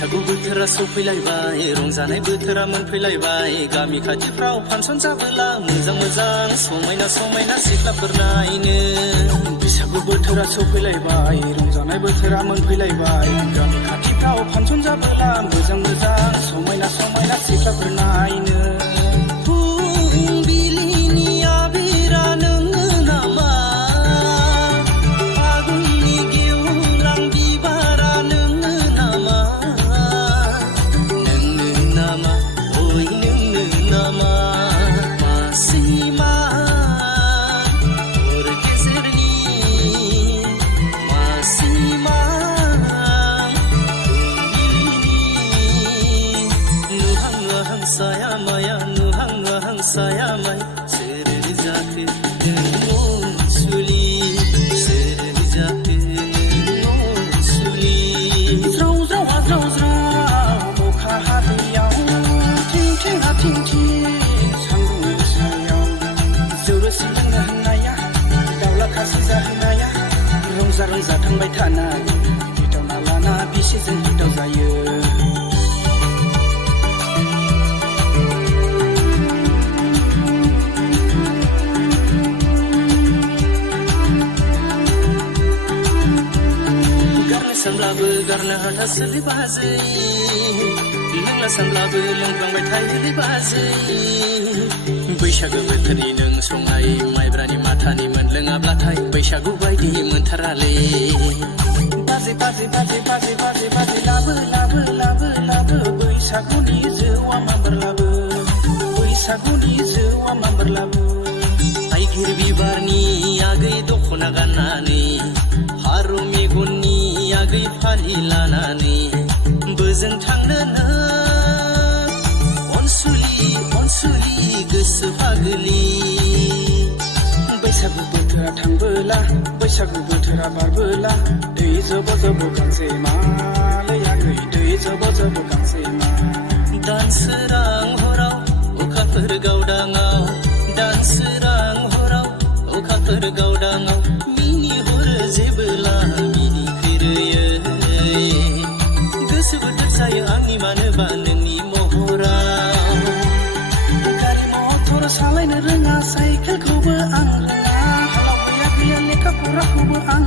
बैसागु बोथोरा सफैलायबाय रंजानाय बोथोरा मोनफैलायबाय गामि खाथिफ्राव फांसन जाबोला मोजां मोजां समायना समायना सिख्लाफोर नायनो बैसागु बोथोरा सफैलायबाय रंजानाय बोथोरा मोनफैलायबाय गामि खाथिफ्राव फांसन जाबोला मोजां मोजां समायना समायना सिख्लाफोर नायनो sayamay sereni jate non suli sereni jate non suli zrau mokha hatiyaw ting sanggung sayaw juru sindang hanaya daula khasi jahanaya rongja थांबाय थानाय हिटाव नालाना बिसिजों हिटाव जायो सानब्लाबो गारनो हाथासैलै बाजै लोंला सानब्लाबो लोंफ्लांबाय थायोलै बाजै बैसागु बोथोरनि नों संनाय माइब्रानि माथानि मोनलोङाब्लाथाय बैसागु बायदि मोनथारालै बाजै लाबो बैसागुनि जौआ मांबार लाबो थाइगिर बिबारनि आगै दख'ना गाननानै हारु मेगननि आगै फालि लानानै बोजों थांनो अनसुलि गोसो फागोलि बैसागु बोथोरा थांबोला बैसागु बोथोरा बारबोला दै जब' गांसे मालै आगै दै जब' गांसे मा दानसोरां हराव अखाफोर गावदाङाव दानसोरां हराव अखाफोर गावदाङाव मिनि हरो जेबोला जायो आंनि मानोबा नोंनि महराव गारि मटर सालायनो रोङा साइकेलखौबो आं रोङा हालाव गैया लेखा फराखौबो आं